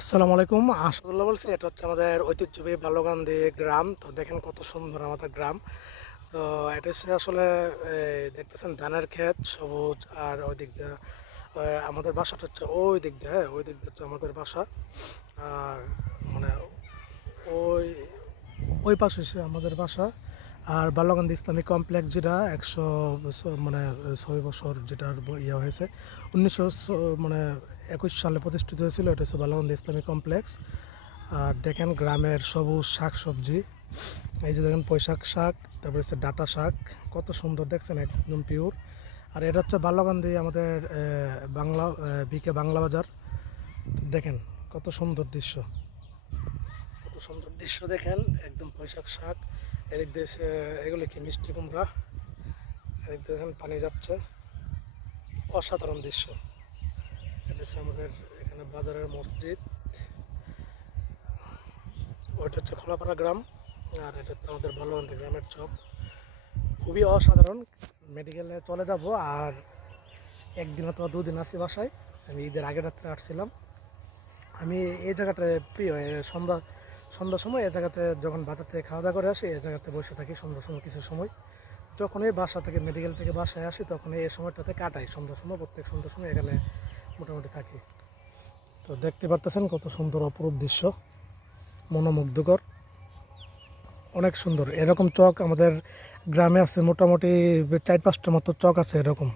আসসালামু আলাইকুম আসাদুল্লাহ বলছি। এটা হচ্ছে আমাদের ঐতিহ্যবাহী বাল্যকান্দি গ্রাম। তো দেখেন কত সুন্দর আমাদের গ্রাম। তো এটা হচ্ছে আসলে দেখতেছেন ধানের ক্ষেত, সবুজ, আর ওই দিক আমাদের বাসাটা হচ্ছে ওই দিক দিয়ে হ্যাঁ ওই দিক দিয়ে হচ্ছে আমাদের বাসা। আর মানে ওই ওই পাশে আমাদের বাসা। আর বাল্যকান্দি ইসলামিক কমপ্লেক্স যেটা একশো মানে ছয় বছর যেটার ইয়ে হয়েছে, উনিশশো মানে একুশ সালে প্রতিষ্ঠিত হয়েছিল। এটা হচ্ছে বাল্যকান্দি ইসলামিক কমপ্লেক্স। আর দেখেন গ্রামের সবুজ শাক সবজি এই যে দেখেন পৈশাক শাক, তারপরে হচ্ছে ডাটা শাক। কত সুন্দর, দেখছেন? একদম পিওর আর এটা হচ্ছে বাল্যকান্দি আমাদের বাংলা বিকে বাংলা বাজার। দেখেন কত সুন্দর দৃশ্য। কত সুন্দর দৃশ্য দেখেন, একদম পৈশাক শাক। এদিক দিয়ে এগুলো কি মিষ্টি কুমড়া? এদিক দিয়ে দেখেন পানি যাচ্ছে। অসাধারণ দৃশ্য। এটা হচ্ছে আমাদের এখানে বাজারের মসজিদ। ওইটা হচ্ছে খোলাপাড়া গ্রাম, আর এটা হচ্ছে আমাদের ভালোবান্দি গ্রামের চক। খুবই অসাধারণ। মেডিকেলে চলে যাব, আর একদিন অথবা দুদিন আছি বাসায়। আমি ঈদের আগের রাত্রে আসছিলাম। আমি এই জায়গাটায় প্রিয় সন্ধ্যা সন্ধ্যার সময় এ জায়গাতে যখন বাজার থেকে খাওয়া দাওয়া করে আসি, এ জায়গাতে বসে থাকি সন্ধ্যার সময় কিছু সময়। যখন এই বাসা থেকে মেডিকেল থেকে বাসায় আসি, তখন এই সময়টাতে কাটাই। সন্ধ্যার সময়, প্রত্যেক সন্ধ্যার সময় এখানে মোটামুটি থাকি। তো দেখতে পারতেছেন কত সুন্দর অপরূপ দৃশ্য। মনোমুগ্ধকর। অনেক সুন্দর। এরকম চক আমাদের গ্রামে আছে, মোটামুটি চার পাঁচটা মতো চক আছে এরকম।